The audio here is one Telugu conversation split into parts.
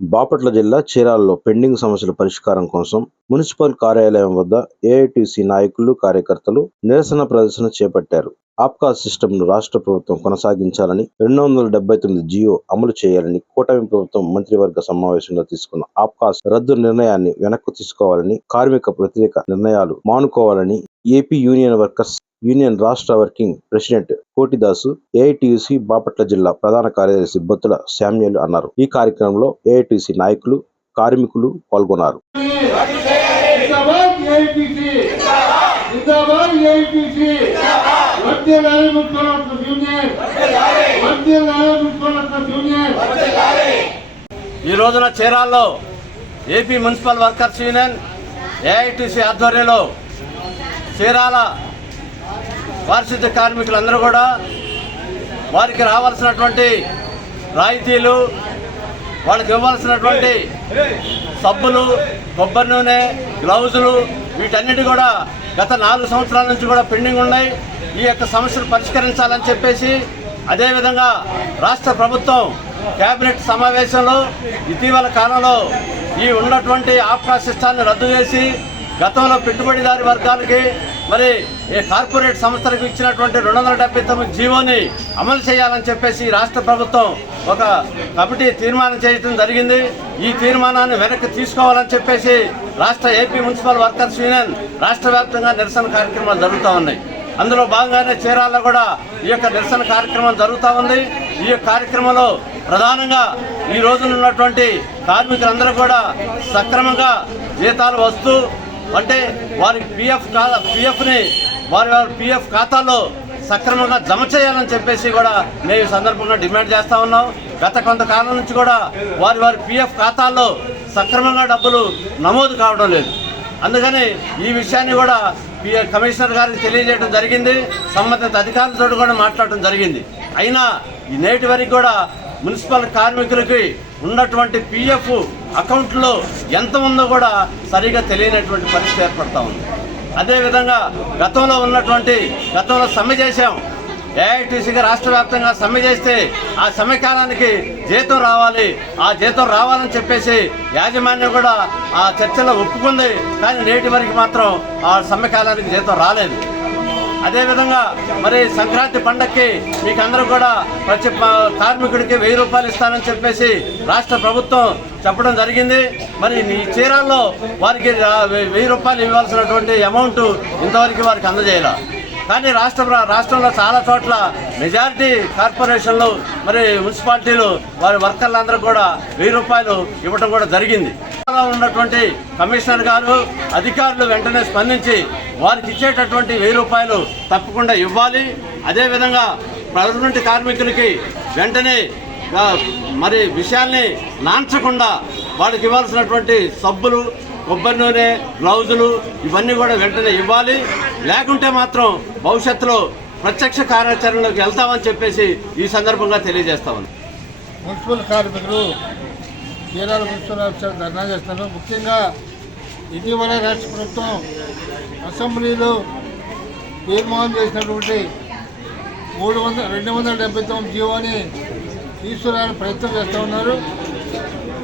బాపట్ల జిల్లా చీరాలలో పెండింగ్ సమస్యల పరిష్కారం కోసం మున్సిపల్ కార్యాలయం వద్ద ఏఐటీసీ నాయకులు కార్యకర్తలు నిరసన ప్రదర్శన చేపట్టారు. ఆప్కా సిస్టమ్ను రాష్ట్ర ప్రభుత్వం కొనసాగించాలని రెండు వందల డెబ్బై తొమ్మిది జియో అమలు చేయాలని కూటమి ప్రభుత్వం మంత్రివర్గ సమావేశంలో తీసుకున్న ఆప్కాస్ రద్దు నిర్ణయాన్ని వెనక్కు తీసుకోవాలని కార్మిక వ్యతిరేక నిర్ణయాలు మానుకోవాలని ఏపీ యూనియన్ వర్కర్స్ యూనియన్ రాష్ట్ర working president Kotidasu AITUC Bapatla జిల్లా ప్రధాన కార్యదర్శి బొత్తుల శామ్యుల్ అన్నారు. ఈ కార్యక్రమంలో ఏఐటిసి నాయకులు కార్మికులు పాల్గొన్నారు. యూనియన్ ఈ రోజున చీరాల్లో AP municipal workers union AITC ఆధ్వర్యంలో చీరాల పారిశుద్ధ్య కార్మికులందరూ కూడా వారికి రావాల్సినటువంటి రాయితీలు వాళ్ళకి ఇవ్వాల్సినటువంటి సబ్బులు కొబ్బరి నూనె గ్లౌజులు వీటన్నిటి కూడా గత నాలుగు సంవత్సరాల నుంచి కూడా పెండింగ్ ఉన్నాయి. ఈ యొక్క సమస్యలు పరిష్కరించాలని చెప్పేసి అదేవిధంగా రాష్ట్ర ప్రభుత్వం కేబినెట్ సమావేశంలో ఇటీవల కాలంలో ఈ ఉన్నటువంటి ఆప్కా సిస్టాన్ని రద్దు చేసి గతంలో పెట్టుబడిదారి వర్గాలకి మరి ఈ కార్పొరేట్ సంస్థలకు ఇచ్చినటువంటి రెండు వందల డెబ్బై తొమ్మిది జీవోని అమలు చేయాలని చెప్పేసి రాష్ట్ర ప్రభుత్వం ఒక కమిటీ తీర్మానం చేయడం జరిగింది. ఈ తీర్మానాన్ని వెనక్కి తీసుకోవాలని చెప్పేసి రాష్ట్ర ఏపీ మున్సిపల్ వర్కర్స్ యూనియన్ రాష్ట్ర వ్యాప్తంగా నిరసన కార్యక్రమాలు జరుగుతూ ఉన్నాయి. అందులో భాగంగానే చీరాల్లో కూడా ఈ యొక్క నిరసన కార్యక్రమం జరుగుతూ ఉంది. ఈ యొక్క కార్యక్రమంలో ప్రధానంగా ఈ రోజున ఉన్నటువంటి కార్మికులందరూ కూడా సక్రమంగా జీతాలు వస్తూ అంటే వారి పిఎఫ్ పిఎఫ్ని వారి వారి పిఎఫ్ ఖాతాలో సక్రమంగా జమ చేయాలని చెప్పేసి కూడా మేము ఈ సందర్భంగా డిమాండ్ చేస్తా ఉన్నాం. గత కొంతకాలం నుంచి కూడా వారి వారి పిఎఫ్ ఖాతాల్లో సక్రమంగా డబ్బులు నమోదు కావడం లేదు. అందుకని ఈ విషయాన్ని కూడా పి- కమిషనర్ గారికి తెలియజేయడం జరిగింది. సంబంధిత అధికారులతో కూడా మాట్లాడటం జరిగింది. అయినా ఈ నేటి వరకు కూడా మున్సిపల్ కార్మికులకి ఉన్నటువంటి పిఎఫ్ అకౌంట్లో ఎంత ఉందో కూడా సరిగా తెలియనటువంటి పరిస్థితి ఏర్పడతా ఉంది. అదేవిధంగా గతంలో ఉన్నటువంటి గతంలో సమ్మె చేశాం. ఏఐటీసీగా రాష్ట్ర వ్యాప్తంగా సమ్మె చేస్తే ఆ సమ్మె కాలానికి జీతం రావాలి. ఆ జీతం రావాలని చెప్పేసి యాజమాన్యం కూడా ఆ చర్చలో ఒప్పుకుంది. కానీ నేటి వరకు మాత్రం ఆ సమ్మె కాలానికి జీతం రాలేదు. అదేవిధంగా మరి సంక్రాంతి పండక్కి మీకు అందరూ కూడా ప్రతి కార్మికుడికి వెయ్యి రూపాయలు ఇస్తానని చెప్పేసి రాష్ట్ర ప్రభుత్వం చెప్పడం జరిగింది. మరి ఈ చీరాల్లో వారికి వెయ్యి రూపాయలు ఇవ్వాల్సినటువంటి అమౌంట్ ఇంతవరకు వారికి అందజేయాల? కానీ రాష్ట్ర రాష్ట్రంలో చాలా చోట్ల మెజారిటీ కార్పొరేషన్లు మరి మున్సిపాలిటీలు వారి వర్కర్లందరూ కూడా వెయ్యి రూపాయలు ఇవ్వడం కూడా జరిగింది. ఉన్నటువంటి కమిషనర్ గారు అధికారులు వెంటనే స్పందించి వారికి ఇచ్చేటటువంటి వెయ్యి రూపాయలు తప్పకుండా ఇవ్వాలి. అదేవిధంగా ప్రజలంటి కార్మికులకి వెంటనే మరి విషయాల్ని నాంచకుండా వాళ్ళకి ఇవ్వాల్సినటువంటి సబ్బులు కొబ్బరి నూనె గ్లౌజులు ఇవన్నీ కూడా వెంటనే ఇవ్వాలి. లేకుంటే మాత్రం భవిష్యత్తులో ప్రత్యక్ష కార్యాచరణలోకి వెళ్తామని చెప్పేసి ఈ సందర్భంగా తెలియజేస్తామని మున్సిపల్ కార్మికులు చీరాల మున్సిపల్ ఆఫీసర్ ధర్నా చేస్తున్నారు. ముఖ్యంగా ఇటీవల రాష్ట్ర ప్రభుత్వం అసెంబ్లీలో తీర్మానం చేసినటువంటి మూడు వందల రెండు వందల డెబ్బై తొమ్మిది జీవోని తీసుకురాని ప్రయత్నం చేస్తూ ఉన్నారు.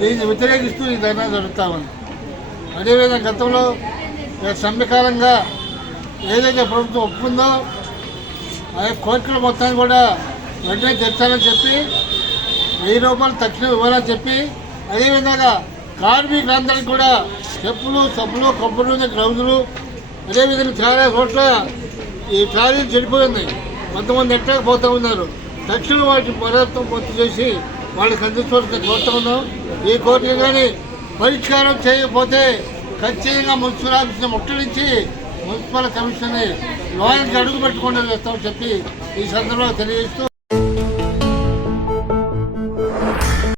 దీన్ని వ్యతిరేకిస్తూ ఈ ధర్నా జరుగుతూ ఉంది. అదేవిధంగా గతంలో సమ్మెకాలంగా ఏదైతే ప్రభుత్వం ఒప్పుకుందో ఆ కోరికల మొత్తాన్ని కూడా వెంటనే తెచ్చాలని చెప్పి వెయ్యి రూపాయలు తక్షణం ఇవ్వాలని చెప్పి అదేవిధంగా కార్మికులందరికీ కూడా చెప్పులు సబ్బులు కొబ్బరి నూనె గ్లౌజులు అదేవిధంగా చాలా చోట్ల ఈ ట్రాలీలు చెడిపోయింది కొంతమంది ఎట్టకపోతూ పోతూ ఉన్నారు. తక్షణం వాటి పదార్థం పూర్తి చేసి వాళ్ళకి అందించవలసిన కోరుతూ ఉన్నాం. ఈ కోరిక కానీ పరిష్కారం చేయకపోతే ఖచ్చితంగా మున్సిపల్ ఆఫీస్ని ముట్టడించి మున్సిపల్ కమిషన్ని లోయల్కి అడుగు పెట్టుకుండా చేస్తామని చెప్పి ఈ సందర్భంగా తెలియజేస్తూ